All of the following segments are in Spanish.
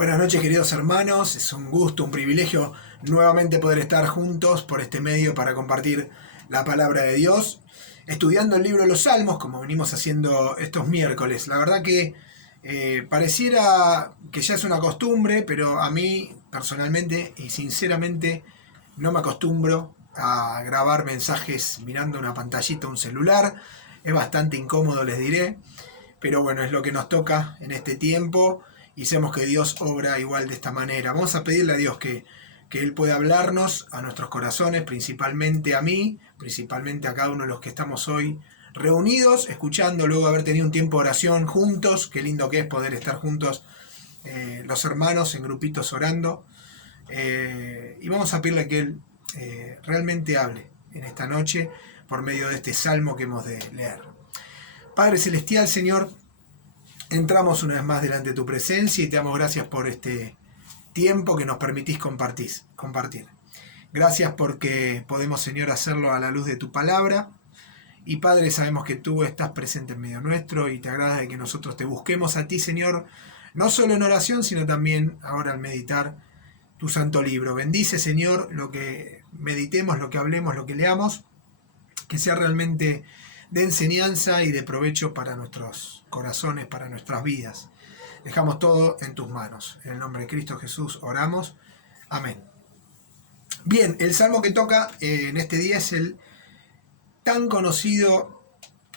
Buenas noches, queridos hermanos. Es un gusto, un privilegio nuevamente poder estar juntos por este medio para compartir la palabra de Dios, estudiando el libro de los Salmos, como venimos haciendo estos miércoles. La verdad que pareciera que ya es una costumbre, pero a mí personalmente y sinceramente no me acostumbro a grabar mensajes mirando una pantallita, un celular. Es bastante incómodo, les diré, pero bueno, es lo que nos toca en este tiempo. Y sabemos que Dios obra igual de esta manera. Vamos a pedirle a Dios que Él pueda hablarnos a nuestros corazones, principalmente a mí, principalmente a cada uno de los que estamos hoy reunidos, escuchando, luego de haber tenido un tiempo de oración juntos. Qué lindo que es poder estar juntos los hermanos en grupitos orando. Y vamos a pedirle que Él realmente hable en esta noche por medio de este salmo que hemos de leer. Padre Celestial, Señor, entramos una vez más delante de tu presencia y te damos gracias por este tiempo que nos permitís compartir. Gracias porque podemos, Señor, hacerlo a la luz de tu palabra. Y Padre, sabemos que tú estás presente en medio nuestro y te agrada de que nosotros te busquemos a ti, Señor, no solo en oración, sino también ahora al meditar tu santo libro. Bendice, Señor, lo que meditemos, lo que hablemos, lo que leamos, que sea realmente de enseñanza y de provecho para nuestros corazones, para nuestras vidas. Dejamos todo en tus manos. En el nombre de Cristo Jesús oramos. Amén. Bien, el salmo que toca en este día es el tan conocido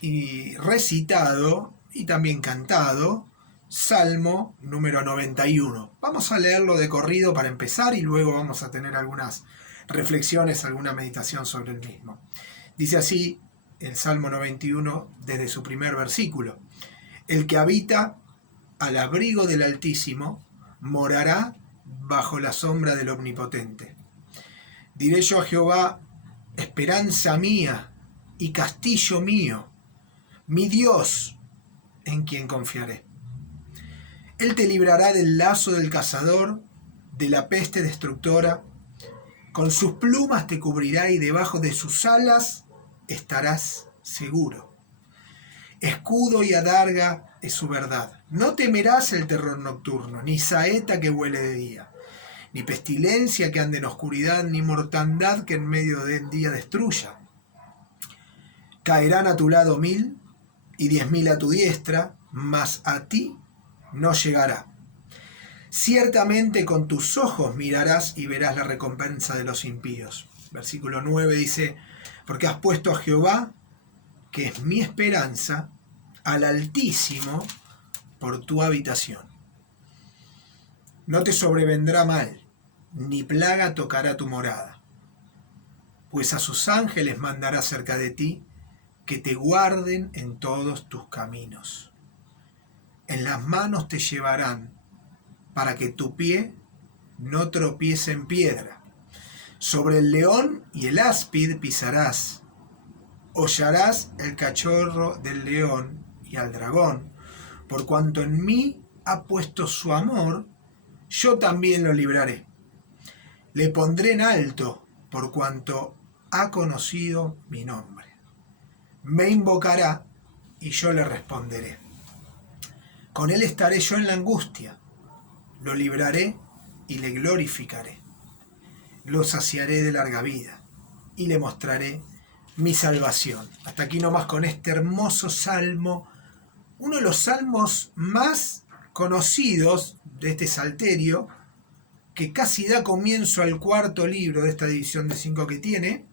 y recitado y también cantado Salmo número 91. Vamos a leerlo de corrido para empezar y luego vamos a tener algunas reflexiones, alguna meditación sobre el mismo. Dice así el Salmo 91 desde su primer versículo: el que habita al abrigo del Altísimo morará bajo la sombra del Omnipotente. Diré yo a Jehová, esperanza mía y castillo mío, mi Dios en quien confiaré. Él te librará del lazo del cazador, de la peste destructora. Con sus plumas te cubrirá y debajo de sus alas estarás seguro. Escudo y adarga es su verdad. No temerás el terror nocturno, ni saeta que vuele de día, ni pestilencia que ande en oscuridad, ni mortandad que en medio del día destruya. Caerán a tu lado 1000 y 10.000 a tu diestra, mas a ti no llegará. Ciertamente con tus ojos mirarás y verás la recompensa de los impíos. Versículo 9 dice: porque has puesto a Jehová, que es mi esperanza, al Altísimo por tu habitación. No te sobrevendrá mal, ni plaga tocará tu morada, pues a sus ángeles mandará cerca de ti, que te guarden en todos tus caminos. En las manos te llevarán, para que tu pie no tropiece en piedra. Sobre el león y el áspid pisarás, hollarás el cachorro del león y al dragón. Por cuanto en mí ha puesto su amor, yo también lo libraré. Le pondré en alto, por cuanto ha conocido mi nombre. Me invocará y yo le responderé. Con él estaré yo en la angustia, lo libraré y le glorificaré. Lo saciaré de larga vida y le mostraré mi salvación. Hasta aquí nomás con este hermoso salmo, uno de los salmos más conocidos de este salterio, que casi da comienzo al cuarto libro de esta división de 5 que tiene,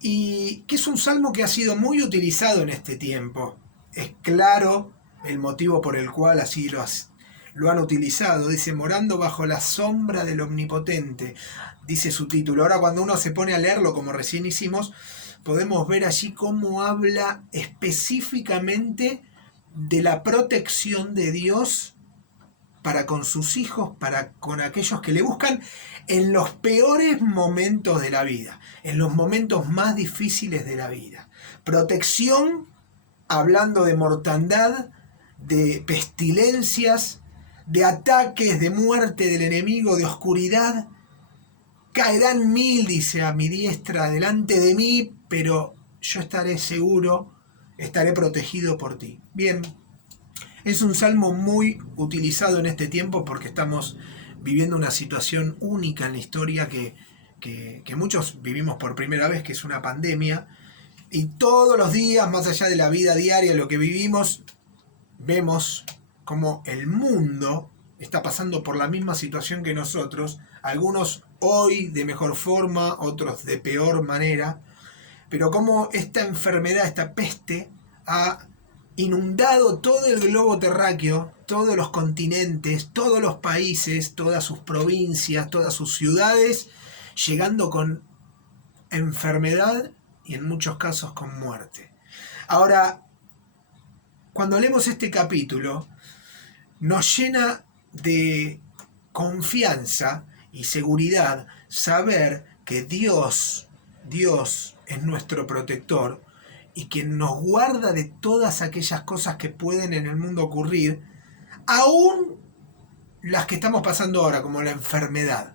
y que es un salmo que ha sido muy utilizado en este tiempo. Es claro el motivo por el cual así lo han utilizado. Dice: morando bajo la sombra del Omnipotente, dice su título. Ahora, cuando uno se pone a leerlo, como recién hicimos, podemos ver allí cómo habla específicamente de la protección de Dios para con sus hijos, para con aquellos que le buscan en los peores momentos de la vida, en los momentos más difíciles de la vida. Protección, hablando de mortandad, de pestilencias, de ataques, de muerte del enemigo, de oscuridad. Caerán 1000, dice, a mi diestra delante de mí, pero yo estaré seguro, estaré protegido por ti. Bien, Es un salmo muy utilizado en este tiempo porque estamos viviendo una situación única en la historia que muchos vivimos por primera vez, que es una pandemia. Y todos los días, más allá de la vida diaria, lo que vivimos, vemos como el mundo está pasando por la misma situación que nosotros, algunos hoy de mejor forma, otros de peor manera, pero como esta enfermedad, esta peste, ha inundado todo el globo terráqueo, todos los continentes, todos los países, todas sus provincias, todas sus ciudades, llegando con enfermedad y en muchos casos con muerte. Ahora, cuando leemos este capítulo, nos llena de confianza y seguridad saber que Dios es nuestro protector y que nos guarda de todas aquellas cosas que pueden en el mundo ocurrir, aún las que estamos pasando ahora, como la enfermedad.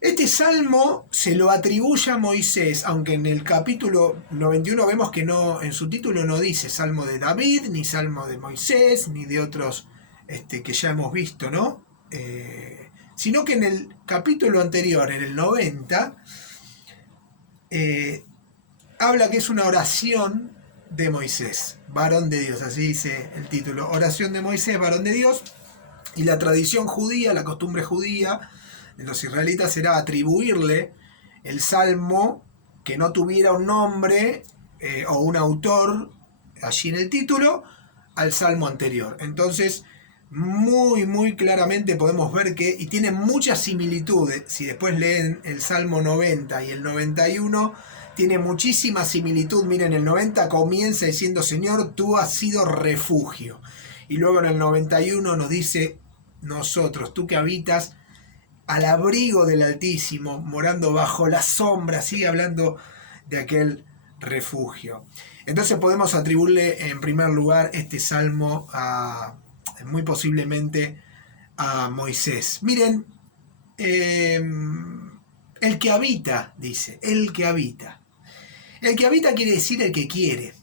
Este salmo se lo atribuye a Moisés, aunque en el capítulo 91 vemos que no, en su título no dice Salmo de David, ni Salmo de Moisés, ni de otros que ya hemos visto, ¿no? Sino que en el capítulo anterior, en el 90, habla que es una oración de Moisés, varón de Dios, así dice el título, oración de Moisés, varón de Dios, y la tradición judía, la costumbre judía de los israelitas era atribuirle el salmo que no tuviera un nombre o un autor allí en el título al salmo anterior. Entonces, muy claramente podemos ver que, y tiene muchas similitudes, si después leen el Salmo 90 y el 91, tiene muchísima similitud. Miren, el 90 comienza diciendo, Señor, tú has sido refugio. Y luego en el 91 nos dice, nosotros, tú que habitas al abrigo del Altísimo, morando bajo la sombra, sigue hablando de aquel refugio. Entonces podemos atribuirle en primer lugar este salmo muy posiblemente a Moisés. Miren, el que habita, dice, el que habita. El que habita quiere decir el que quiere.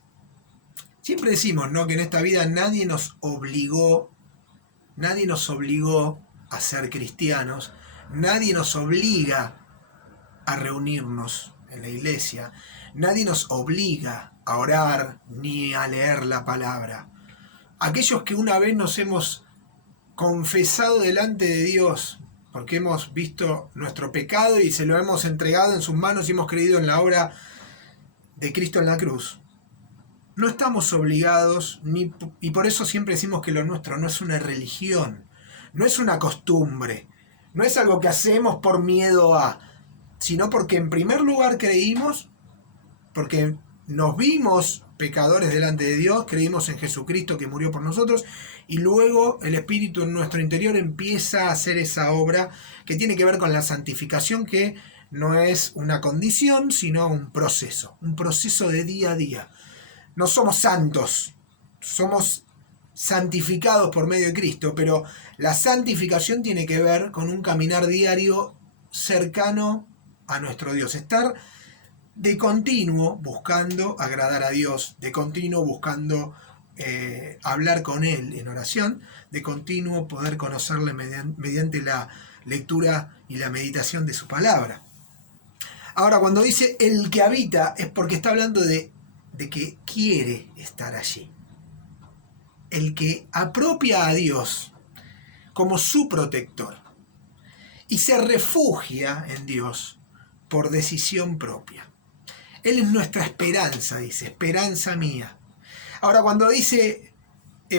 Siempre decimos, ¿no?, que en esta vida nadie nos obligó a ser cristianos, nadie nos obliga a reunirnos en la iglesia, nadie nos obliga a orar ni a leer la palabra. Aquellos que una vez nos hemos confesado delante de Dios, porque hemos visto nuestro pecado y se lo hemos entregado en sus manos y hemos creído en la obra de Cristo en la cruz, no estamos obligados, y por eso siempre decimos que lo nuestro no es una religión, no es una costumbre, no es algo que hacemos por miedo a, sino porque en primer lugar creímos, porque nos vimos pecadores delante de Dios, creímos en Jesucristo que murió por nosotros, y luego el Espíritu en nuestro interior empieza a hacer esa obra que tiene que ver con la santificación, que no es una condición, sino un proceso de día a día. No somos santos, somos santificados por medio de Cristo, pero la santificación tiene que ver con un caminar diario cercano a nuestro Dios, estar de continuo buscando agradar a Dios, de continuo buscando hablar con Él en oración, de continuo poder conocerle mediante la lectura y la meditación de su palabra. Ahora, cuando dice el que habita, es porque está hablando de que quiere estar allí. El que apropia a Dios como su protector y se refugia en Dios por decisión propia. Él es nuestra esperanza, dice, esperanza mía. Ahora, cuando dice,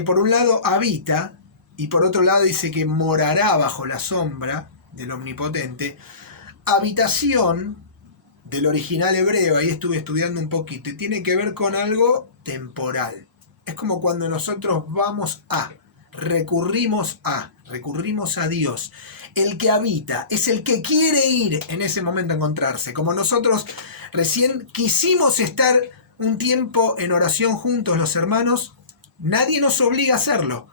por un lado habita, y por otro lado dice que morará bajo la sombra del Omnipotente, habitación del original hebreo, ahí estuve estudiando un poquito, y tiene que ver con algo temporal. Es como cuando nosotros recurrimos a Dios. El que habita es el que quiere ir en ese momento a encontrarse. Como nosotros recién quisimos estar un tiempo en oración juntos los hermanos, nadie nos obliga a hacerlo,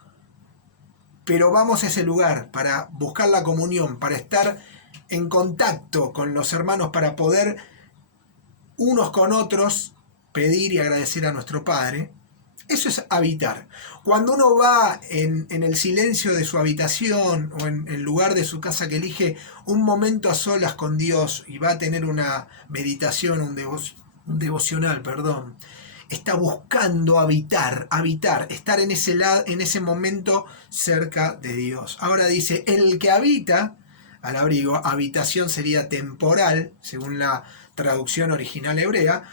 pero vamos a ese lugar para buscar la comunión, para estar en contacto con los hermanos, para poder unos con otros pedir y agradecer a nuestro Padre. Eso es habitar. Cuando uno va en el silencio de su habitación o en el lugar de su casa que elige un momento a solas con Dios y va a tener una meditación, un devocional, perdón, está buscando habitar, estar en ese momento cerca de Dios. Ahora dice, el que habita al abrigo, habitación sería temporal, según la traducción original hebrea,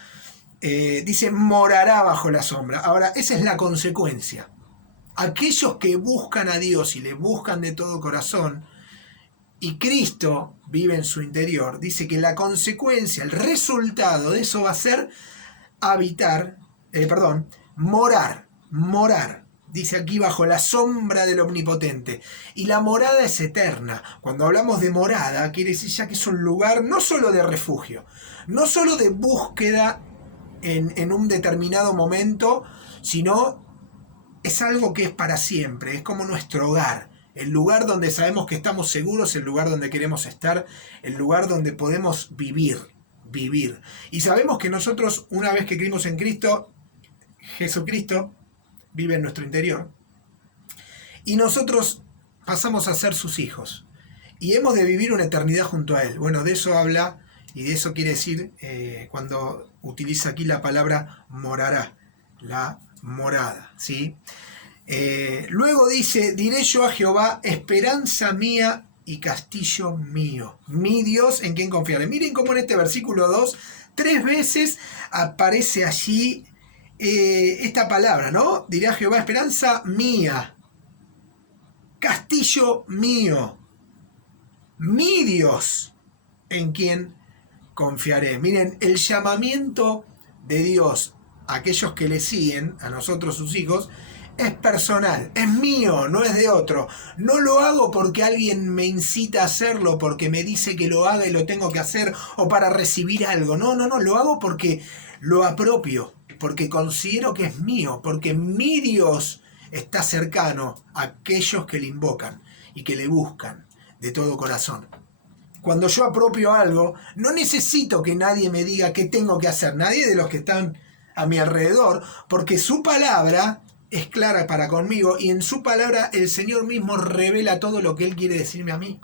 dice morará bajo la sombra. Ahora, esa es la consecuencia. Aquellos que buscan a Dios y le buscan de todo corazón, y Cristo vive en su interior, dice que la consecuencia, el resultado de eso va a ser morar. Dice aquí bajo la sombra del Omnipotente. Y la morada es eterna. Cuando hablamos de morada, quiere decir ya que es un lugar no solo de refugio, no solo de búsqueda en un determinado momento, sino es algo que es para siempre, es como nuestro hogar, el lugar donde sabemos que estamos seguros, el lugar donde queremos estar, el lugar donde podemos vivir. Y sabemos que nosotros, una vez que creímos en Cristo, Jesucristo vive en nuestro interior, y nosotros pasamos a ser sus hijos, y hemos de vivir una eternidad junto a Él. Bueno, de eso habla, y de eso quiere decir cuando utiliza aquí la palabra morará, la morada, ¿sí? Luego dice, diré yo a Jehová, esperanza mía y castillo mío, mi Dios en quien confiaré. Miren cómo en este versículo 2, 3 veces aparece allí esta palabra, ¿no? Diré a Jehová, esperanza mía, castillo mío, mi Dios en quien confiaré. Miren, el llamamiento de Dios a aquellos que le siguen, a nosotros sus hijos, es personal, es mío, no es de otro. No lo hago porque alguien me incita a hacerlo, porque me dice que lo haga y lo tengo que hacer, o para recibir algo. No, lo hago porque lo apropio, porque considero que es mío, porque mi Dios está cercano a aquellos que le invocan y que le buscan de todo corazón. Cuando yo apropio algo, no necesito que nadie me diga qué tengo que hacer, nadie de los que están a mi alrededor, porque su palabra es clara para conmigo y en su palabra el Señor mismo revela todo lo que Él quiere decirme a mí.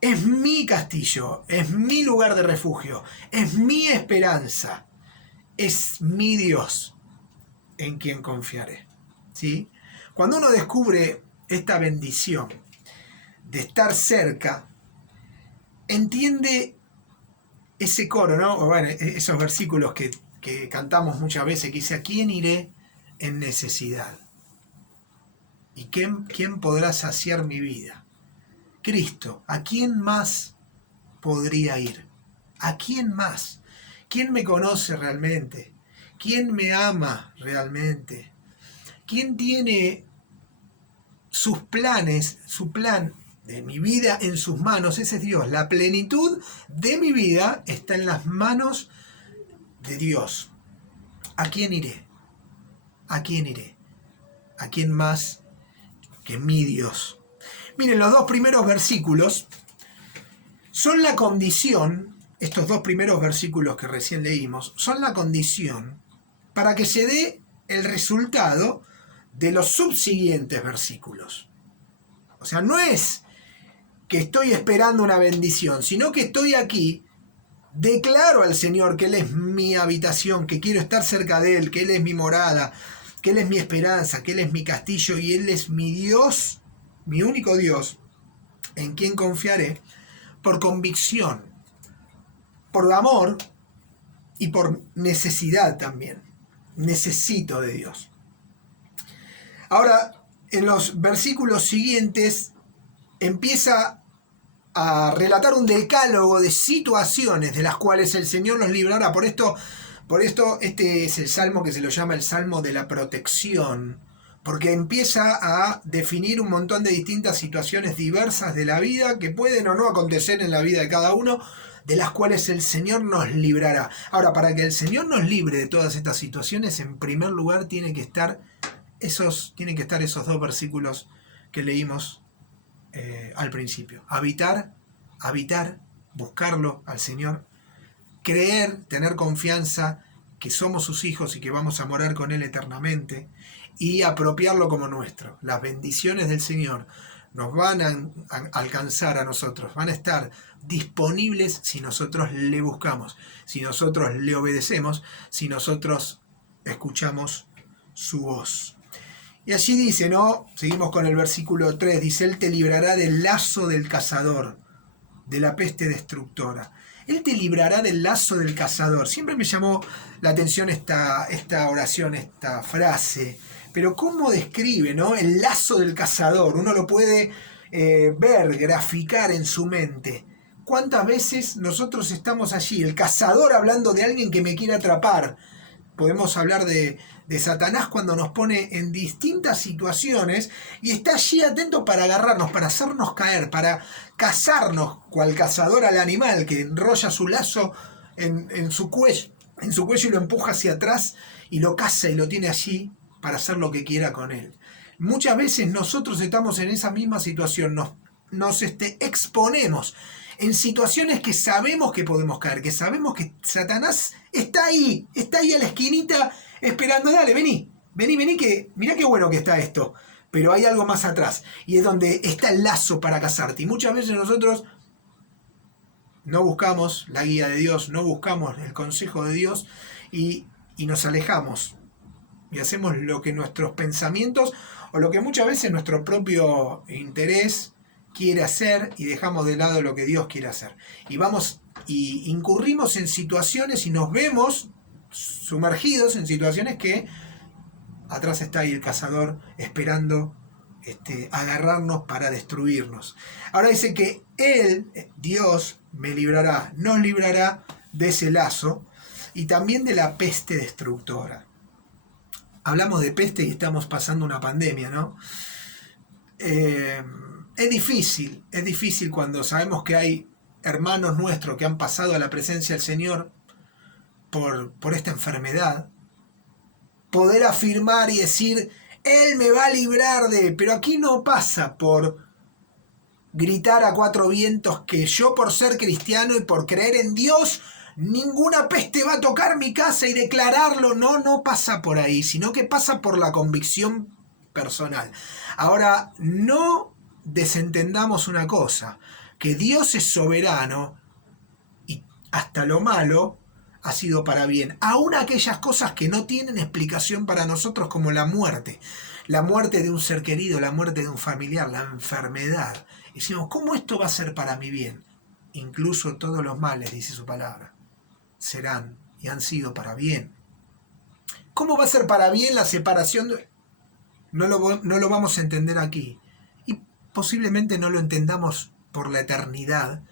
Es mi castillo, es mi lugar de refugio, es mi esperanza, es mi Dios en quien confiaré. ¿Sí? Cuando uno descubre esta bendición de estar cerca, entiende ese coro, ¿no? O bueno, esos versículos que cantamos muchas veces, que dice, ¿a quién iré en necesidad? ¿Y quién podrá saciar mi vida? Cristo. ¿A quién más podría ir? ¿A quién más? ¿Quién me conoce realmente? ¿Quién me ama realmente? ¿Quién tiene sus planes, su plan de mi vida en sus manos? Ese es Dios. La plenitud de mi vida está en las manos de Dios. ¿A quién iré? ¿A quién iré? ¿A quién más que mi Dios? Miren, los dos primeros versículos son la condición, estos dos primeros versículos que recién leímos, son la condición para que se dé el resultado de los subsiguientes versículos. O sea, no es que estoy esperando una bendición, sino que estoy aquí, declaro al Señor que Él es mi habitación, que quiero estar cerca de Él, que Él es mi morada, que Él es mi esperanza, que Él es mi castillo y Él es mi Dios, mi único Dios, en quien confiaré, por convicción, por amor y por necesidad también. Necesito de Dios. Ahora, en los versículos siguientes, empieza a relatar un decálogo de situaciones de las cuales el Señor nos librará. Por esto, este es el salmo que se lo llama el salmo de la protección, porque empieza a definir un montón de distintas situaciones diversas de la vida que pueden o no acontecer en la vida de cada uno, de las cuales el Señor nos librará. Ahora, para que el Señor nos libre de todas estas situaciones, en primer lugar tienen que estar esos dos versículos que leímos al principio. Habitar, buscarlo al Señor, creer, tener confianza que somos sus hijos y que vamos a morar con Él eternamente, y apropiarlo como nuestro. Las bendiciones del Señor nos van a alcanzar a nosotros, van a estar disponibles si nosotros le buscamos, si nosotros le obedecemos, si nosotros escuchamos su voz. Y allí dice, ¿no? Seguimos con el versículo 3, dice, Él te librará del lazo del cazador, de la peste destructora. Él te librará del lazo del cazador. Siempre me llamó la atención esta oración, esta frase. Pero cómo describe, ¿no? El lazo del cazador. Uno lo puede ver, graficar en su mente. ¿Cuántas veces nosotros estamos allí? El cazador hablando de alguien que me quiere atrapar. Podemos hablar de Satanás cuando nos pone en distintas situaciones y está allí atento para agarrarnos, para hacernos caer, para cazarnos, cual cazador al animal que enrolla su lazo en su cuello y lo empuja hacia atrás y lo caza y lo tiene allí para hacer lo que quiera con él. Muchas veces nosotros estamos en esa misma situación, nos exponemos en situaciones que sabemos que podemos caer, que sabemos que Satanás está ahí a la esquinita esperando, dale, vení, que mirá qué bueno que está esto, pero hay algo más atrás, y es donde está el lazo para cazarte, y muchas veces nosotros no buscamos la guía de Dios, no buscamos el consejo de Dios, y nos alejamos, y hacemos lo que nuestros pensamientos, o lo que muchas veces nuestro propio interés quiere hacer, y dejamos de lado lo que Dios quiere hacer. Y vamos y incurrimos en situaciones y nos vemos sumergidos en situaciones que atrás está ahí el cazador esperando agarrarnos para destruirnos. Ahora dice que Él, Dios, me librará, nos librará de ese lazo y también de la peste destructora. Hablamos de peste y estamos pasando una pandemia, ¿no? Es difícil cuando sabemos que hay hermanos nuestros que han pasado a la presencia del Señor por esta enfermedad, poder afirmar y decir, Él me va a librar de... Pero aquí no pasa por gritar a cuatro vientos que yo por ser cristiano y por creer en Dios, ninguna peste va a tocar mi casa y declararlo. No pasa por ahí, sino que pasa por la convicción personal. Ahora, no desentendamos una cosa, que Dios es soberano y hasta lo malo ha sido para bien, aún aquellas cosas que no tienen explicación para nosotros como la muerte de un ser querido, la muerte de un familiar, la enfermedad. Y decimos, ¿cómo esto va a ser para mi bien? Incluso todos los males, dice su palabra, serán y han sido para bien. ¿Cómo va a ser para bien la separación? No lo vamos a entender aquí. Y posiblemente no lo entendamos por la eternidad.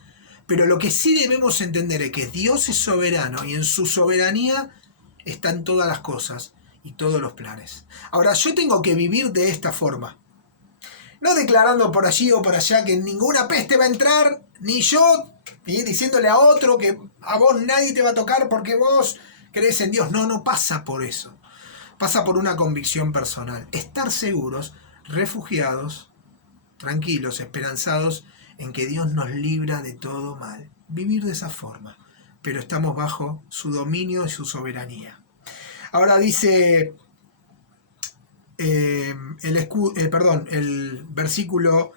Pero lo que sí debemos entender es que Dios es soberano y en su soberanía están todas las cosas y todos los planes. Ahora, yo tengo que vivir de esta forma. No declarando por allí o por allá que ninguna peste va a entrar, ni yo, y diciéndole a otro que a vos nadie te va a tocar porque vos crees en Dios. No pasa por eso. Pasa por una convicción personal. Estar seguros, refugiados, tranquilos, esperanzados en que Dios nos libra de todo mal. Vivir de esa forma. Pero estamos bajo su dominio y su soberanía. Ahora dice el versículo,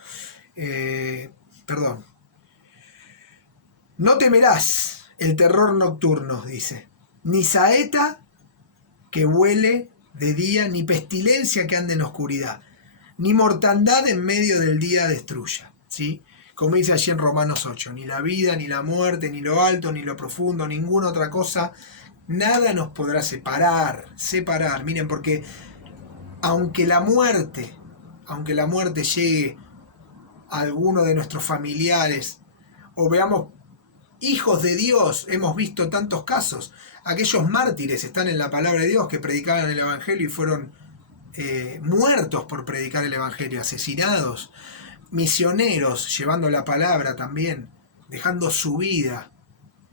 no temerás el terror nocturno, dice, ni saeta que vuele de día, ni pestilencia que ande en oscuridad, ni mortandad en medio del día destruya, ¿sí? Como dice allí en Romanos 8, ni la vida, ni la muerte, ni lo alto, ni lo profundo, ninguna otra cosa, nada nos podrá separar, miren, porque aunque la muerte llegue a alguno de nuestros familiares, o veamos hijos de Dios, hemos visto tantos casos, aquellos mártires están en la palabra de Dios que predicaban el Evangelio y fueron muertos por predicar el Evangelio, asesinados, misioneros llevando la palabra también, dejando su vida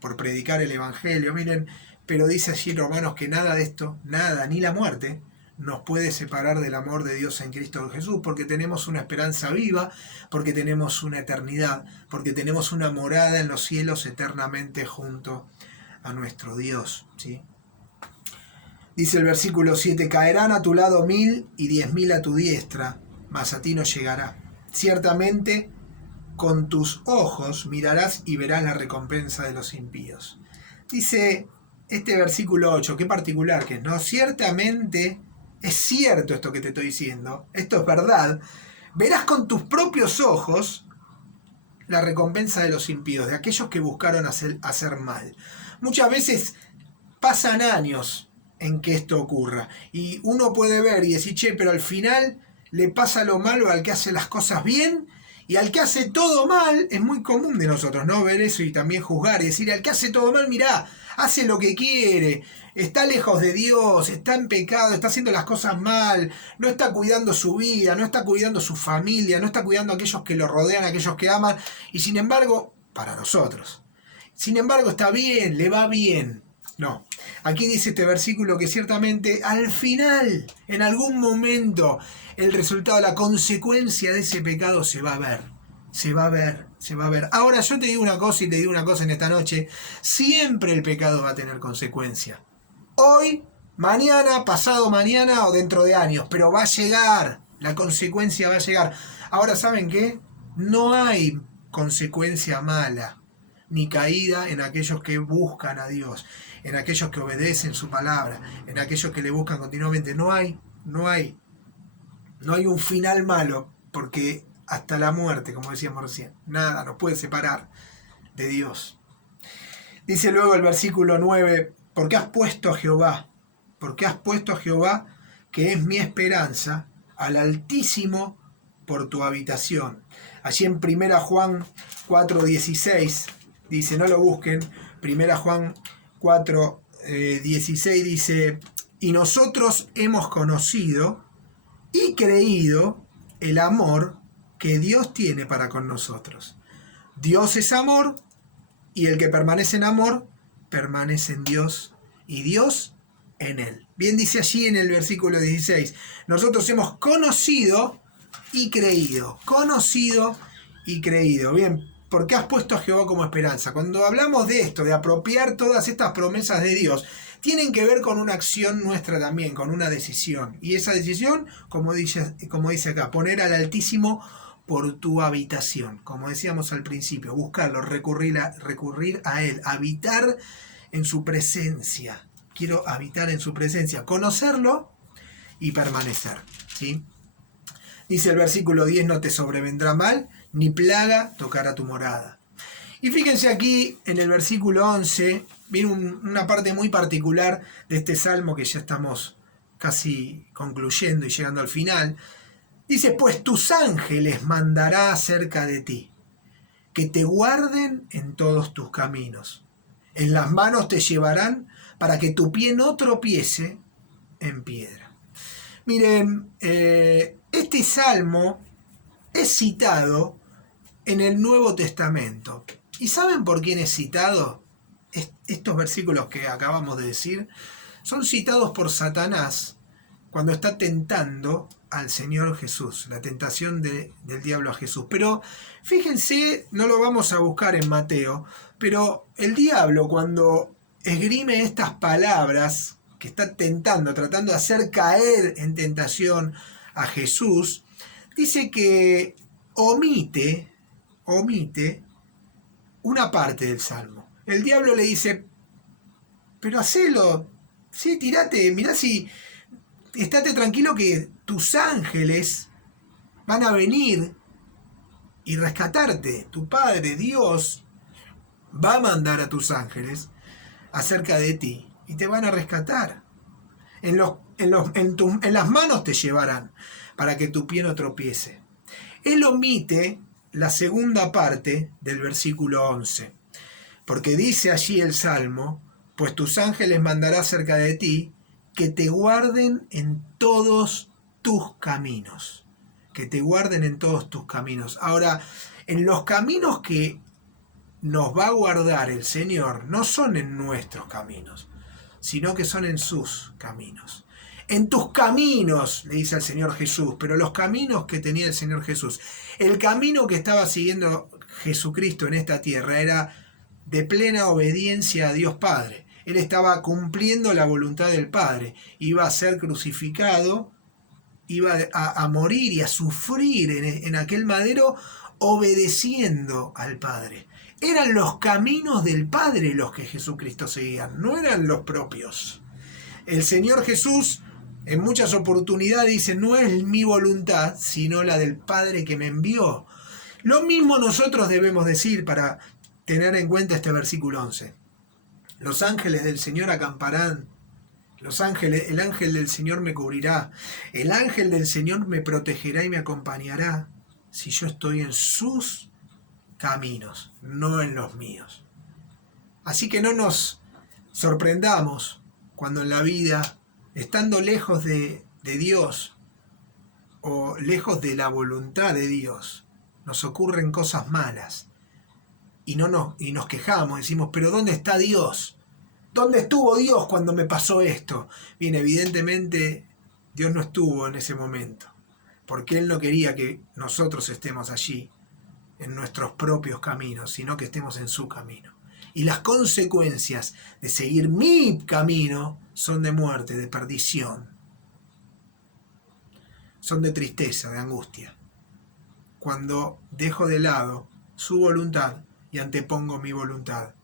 por predicar el Evangelio, miren, pero dice allí en Romanos que nada de esto, nada, ni la muerte, nos puede separar del amor de Dios en Cristo Jesús, porque tenemos una esperanza viva, porque tenemos una eternidad, porque tenemos una morada en los cielos eternamente junto a nuestro Dios, ¿sí? Dice el versículo 7, caerán a tu lado 1000 y 10.000 a tu diestra, mas a ti no llegará. Ciertamente con tus ojos mirarás y verás la recompensa de los impíos. Dice este versículo 8, qué particular que es, ¿no? Ciertamente es cierto esto que te estoy diciendo, esto es verdad. Verás con tus propios ojos la recompensa de los impíos, de aquellos que buscaron hacer mal. Muchas veces pasan años en que esto ocurra y uno puede ver y decir, che, pero al final le pasa lo malo al que hace las cosas bien, y al que hace todo mal, es muy común de nosotros, ¿no? Ver eso y también juzgar y decir, al que hace todo mal, mirá, hace lo que quiere, está lejos de Dios, está en pecado, está haciendo las cosas mal, no está cuidando su vida, no está cuidando su familia, no está cuidando a aquellos que lo rodean, a aquellos que aman, y sin embargo, para nosotros, sin embargo está bien, le va bien. No, aquí dice este versículo que ciertamente al final, en algún momento, el resultado, la consecuencia de ese pecado se va a ver. Se va a ver, se va a ver. Ahora yo te digo una cosa y te digo una cosa en esta noche. Siempre el pecado va a tener consecuencia. Hoy, mañana, pasado mañana o dentro de años. Pero va a llegar. La consecuencia va a llegar. Ahora, ¿saben qué? No hay consecuencia mala ni caída en aquellos que buscan a Dios, en aquellos que obedecen su palabra, en aquellos que le buscan continuamente. No hay un final malo, porque hasta la muerte, como decíamos recién, nada nos puede separar de Dios. Dice luego el versículo 9, porque has puesto a Jehová, que es mi esperanza, al Altísimo por tu habitación. Allí en 1 Juan 4:16 dice, no lo busquen, 1 Juan 4:16 dice, y nosotros hemos conocido y creído el amor que Dios tiene para con nosotros. Dios es amor, y el que permanece en amor, permanece en Dios, y Dios en él. Bien dice allí en el versículo 16, nosotros hemos conocido y creído. Bien, ¿por qué has puesto a Jehová como esperanza? Cuando hablamos de esto, de apropiar todas estas promesas de Dios, tienen que ver con una acción nuestra también, con una decisión. Y esa decisión, como dice acá, poner al Altísimo por tu habitación. Como decíamos al principio, buscarlo, recurrir a Él, habitar en su presencia. Quiero habitar en su presencia, conocerlo y permanecer, ¿sí? Dice el versículo 10, no te sobrevendrá mal, ni plaga tocará tu morada. Y fíjense aquí en el versículo 11, viene una parte muy particular de este salmo que ya estamos casi concluyendo y llegando al final. Dice, pues tus ángeles mandará acerca de ti, que te guarden en todos tus caminos. En las manos te llevarán para que tu pie no tropiece en piedra. Miren, este salmo es citado en el Nuevo Testamento. ¿Y saben por quién es citado? Estos versículos que acabamos de decir son citados por Satanás cuando está tentando al Señor Jesús, la tentación del diablo a Jesús. Pero fíjense, no lo vamos a buscar en Mateo, pero el diablo cuando esgrime estas palabras que está tentando, tratando de hacer caer en tentación a Jesús, dice que omite una parte del Salmo. El diablo le dice, pero hacelo, sí, tirate, mirá si, estate tranquilo que tus ángeles van a venir y rescatarte. Tu Padre, Dios, va a mandar a tus ángeles acerca de ti y te van a rescatar. En las manos te llevarán para que tu pie no tropiece. Él omite la segunda parte del versículo 11, porque dice allí el Salmo, pues tus ángeles mandará cerca de ti, que te guarden en todos tus caminos. Que te guarden en todos tus caminos. Ahora, en los caminos que nos va a guardar el Señor, no son en nuestros caminos, sino que son en sus caminos. En tus caminos, le dice al Señor Jesús, pero los caminos que tenía el Señor Jesús, el camino que estaba siguiendo Jesucristo en esta tierra era de plena obediencia a Dios Padre. Él estaba cumpliendo la voluntad del Padre. Iba a ser crucificado, iba a morir y a sufrir en aquel madero obedeciendo al Padre. Eran los caminos del Padre los que Jesucristo seguía, no eran los propios. El Señor Jesús en muchas oportunidades dice, no es mi voluntad, sino la del Padre que me envió. Lo mismo nosotros debemos decir para tener en cuenta este versículo 11. Los ángeles del Señor acamparán, el ángel del Señor me cubrirá, el ángel del Señor me protegerá y me acompañará si yo estoy en sus caminos, no en los míos. Así que no nos sorprendamos cuando en la vida, estando lejos de Dios o lejos de la voluntad de Dios, nos ocurren cosas malas y nos quejamos, decimos, pero ¿dónde está Dios? ¿Dónde estuvo Dios cuando me pasó esto? Bien, evidentemente Dios no estuvo en ese momento, porque Él no quería que nosotros estemos allí en nuestros propios caminos, sino que estemos en su camino. Y las consecuencias de seguir mi camino son de muerte, de perdición. Son de tristeza, de angustia. Cuando dejo de lado su voluntad y antepongo mi voluntad.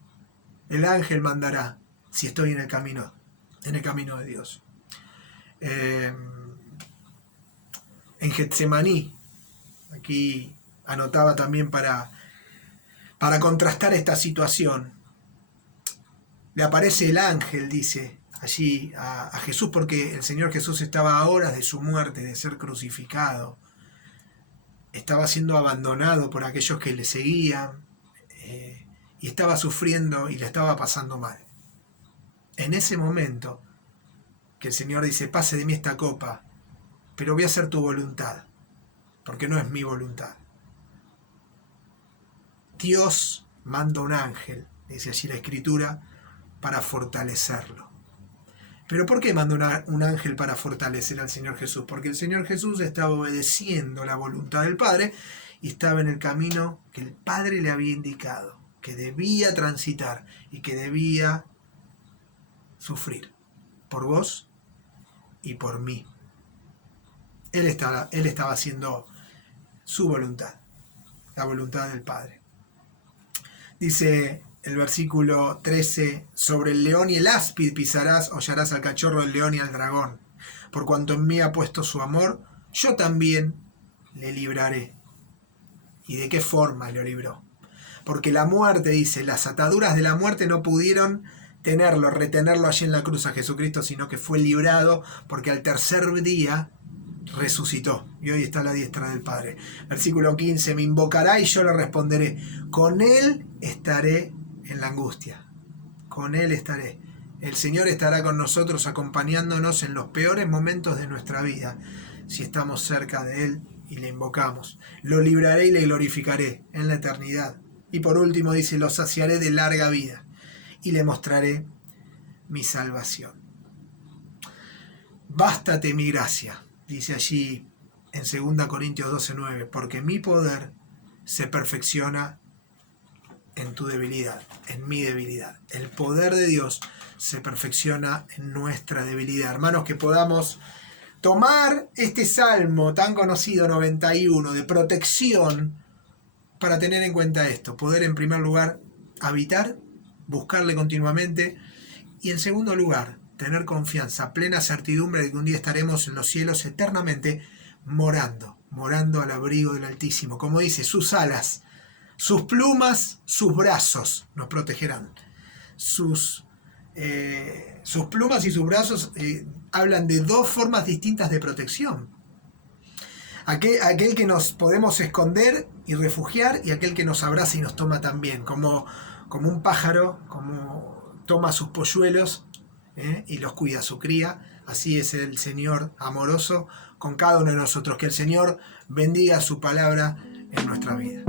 El ángel mandará si estoy en el camino de Dios. En Getsemaní, aquí anotaba también para contrastar esta situación, le aparece el ángel, dice allí a Jesús, porque el Señor Jesús estaba a horas de su muerte, de ser crucificado, estaba siendo abandonado por aquellos que le seguían, y estaba sufriendo y le estaba pasando mal. En ese momento que el Señor dice, pase de mí esta copa, pero voy a hacer tu voluntad, porque no es mi voluntad. Dios manda un ángel, dice allí la Escritura, para fortalecerlo. ¿Pero por qué manda un ángel para fortalecer al Señor Jesús? Porque el Señor Jesús estaba obedeciendo la voluntad del Padre y estaba en el camino que el Padre le había indicado, que debía transitar y que debía sufrir por vos y por mí. Él estaba haciendo su voluntad, la voluntad del Padre. Dice el versículo 13, sobre el león y el áspid pisarás, hollarás al cachorro del león y al dragón. Por cuanto en mí ha puesto su amor, yo también le libraré. ¿Y de qué forma lo libró? Porque la muerte, dice, las ataduras de la muerte no pudieron retenerlo allí en la cruz a Jesucristo, sino que fue librado porque al tercer día resucitó y hoy está a la diestra del Padre. Versículo 15, me invocará y yo le responderé. Con Él estaré en la angustia. Con Él estaré. El Señor estará con nosotros acompañándonos en los peores momentos de nuestra vida, si estamos cerca de Él y le invocamos. Lo libraré y le glorificaré en la eternidad. Y por último dice, lo saciaré de larga vida y le mostraré mi salvación. Bástate mi gracia, dice allí en 2 Corintios 12:9, porque mi poder se perfecciona en tu debilidad, en mi debilidad. El poder de Dios se perfecciona en nuestra debilidad. Hermanos, que podamos tomar este salmo tan conocido, 91, de protección, para tener en cuenta esto. Poder, en primer lugar, habitar, buscarle continuamente, y en segundo lugar, tener confianza, plena certidumbre de que un día estaremos en los cielos eternamente morando al abrigo del Altísimo. Como dice, sus alas, sus plumas, sus brazos nos protegerán. Sus plumas y sus brazos hablan de dos formas distintas de protección. Aquel que nos podemos esconder y refugiar, y aquel que nos abraza y nos toma también, como un pájaro, como toma a sus polluelos y los cuida a su cría. Así es el Señor amoroso con cada uno de nosotros. Que el Señor bendiga su palabra en nuestra vida.